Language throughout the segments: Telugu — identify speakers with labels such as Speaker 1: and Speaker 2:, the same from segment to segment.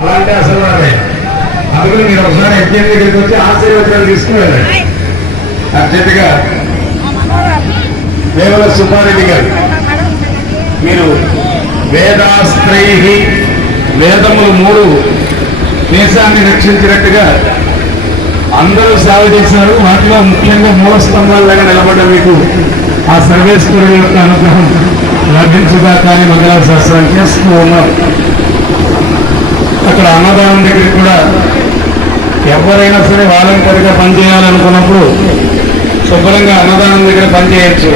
Speaker 1: అలాంటి అసలు అందుకని మీరు ఒకసారి యజ్ఞం దగ్గరికి వచ్చి ఆశీర్వచనాలు తీసుకువెళ్ళండి అర్జెంటుగా వేముల సుబ్బారెడ్డి గారు మీరు వేదాస్త్రై వేదములు మూడు దేశాన్ని రక్షించినట్టుగా అందరూ సేవ చేశారు. వాటిలో ముఖ్యంగా మూల స్తంభాలుగా నిలబడ్డ మీకు ఆ సర్వేశ్వరుడు యొక్క అనుగ్రహం లభించుగా కానీ మంగళాశాస్త్రం చేస్తూ ఉన్నాం అక్కడ అన్నదానం దగ్గర కూడా ఎవరైనా సరే వాలంటీర్గా పనిచేయాలనుకున్నప్పుడు శుభ్రంగా అన్నదానం దగ్గర పనిచేయచ్చు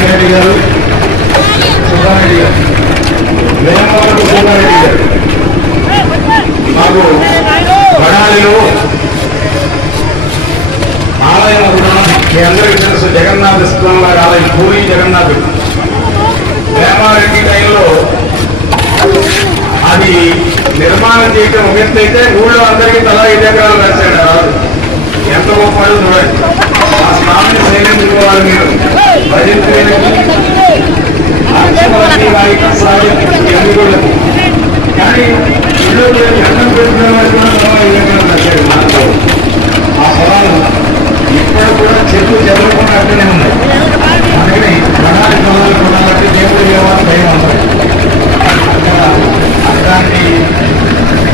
Speaker 1: రెడ్డి గారు సుబ్బారెడ్డి గారు వేమవరపు సుబ్బారెడ్డి గారు మాకు బడాలిలో ఆలయం కూడా మీ అందరికీ తెలుసు జగన్నాథ స్వామి వారి ఆలయం పూరి జగన్నాథుడు వేమారెడ్డి టైంలో అది నిర్మాణం చేయటం ఒక ఎత్తు అయితే ఊళ్ళో అందరికీ తలా ఐదు ఎకరాలు రాశాడు రాదు ఎంత గొప్పవాడు చూడండి. ఆ స్వామిని సేవించుకోవాలి మీరు. భజన ఆశీర్వాదాన్ని వారికి సాధ్యం ఎందుకు కానీ ఇల్లు అన్నం పెట్టిన వారు కూడా తలా ఆ పొలాలు ఇప్పుడు కూడా చెట్లు చెదరకుండా అక్కడే ఉన్నాయి. అందుకని ప్రణాళిక పొలాలు కొనాలంటే దేవుడు దేవాలి భయం ఉంటుంది అక్కడ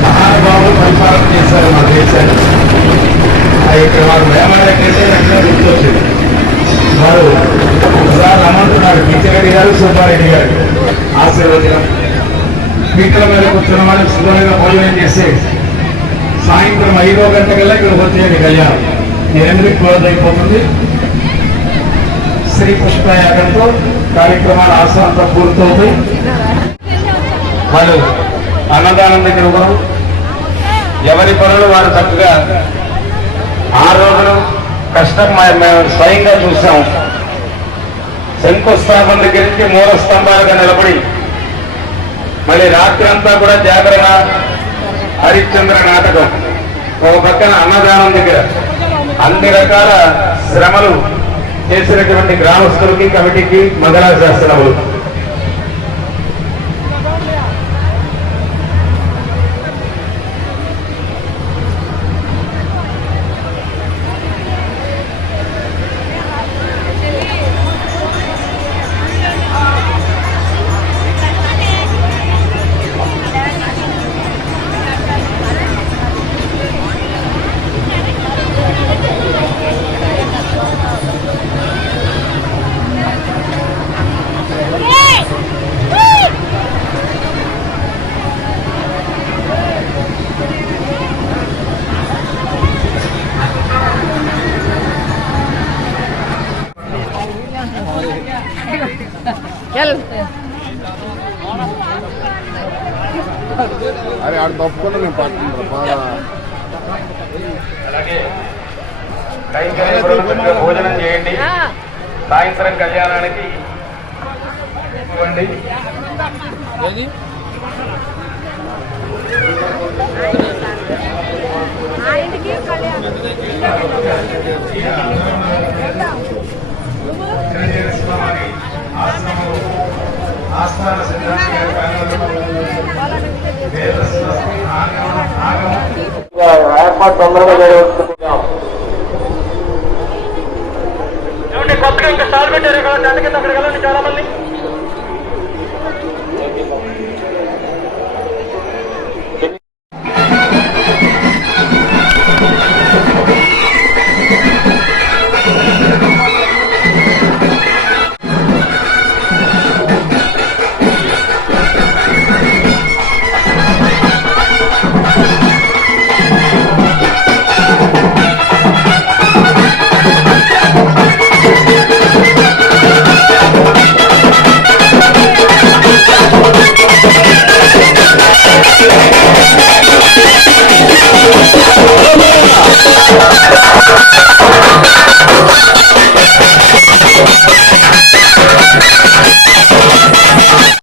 Speaker 1: మహానుభావులు పరిపాలన చేశారు మా దేశాన్ని. ఇక్కడ వారు వేమాడకైతే గుర్తొచ్చింది. వారు ఒకసారి గారు సుబ్బారెడ్డి గారు. ఆశీర్వచనం. స్పీకర్ మీద కూర్చున్న వాళ్ళు శుభ్రంగా భోజనం చేసి సాయంత్రం ఐదో గంట కల్లా ఇక్కడికి వచ్చేది కళ్యాణం ఎనిమిది క్లోజ్ అయిపోతుంది? శ్రీ పుష్పయాగంతో కార్యక్రమాలు ఆశ్రాంతం పూర్తవుతాయి. వాళ్ళు అన్నదానం దగ్గర కూడా ఎవరి పనులు వారు చక్కగా ఆ రోజులు కష్టం మేము స్వయంగా చూసాం. శంకుస్థాపన దగ్గర నుంచి మూల స్తంభాలుగా నిలబడి మళ్ళీ రాత్రి అంతా కూడా జాగరణ హరిశ్చంద్ర నాటకం. ఒక పక్కన అన్నదానం దగ్గర. అన్ని రకాల శ్రమలు చేసినటువంటి గ్రామస్తులకి కమిటీకి మంగళాశాస్త్రములు
Speaker 2: అరే ఆడ తప్పుకుండా నేను పట్టుకుంటాను బాగా
Speaker 1: భోజనం చేయండి. సాయంత్రం కళ్యాణానికి ఇవ్వండి. ఆస్థాన సిద్ధాంత ఏర్పాటు తొందరగా జరుగుతున్నాం
Speaker 3: కొత్తగా ఇంకా స్టార్ పెట్టారు కదా టెంట్ కింద అక్కడికి చాలా మంది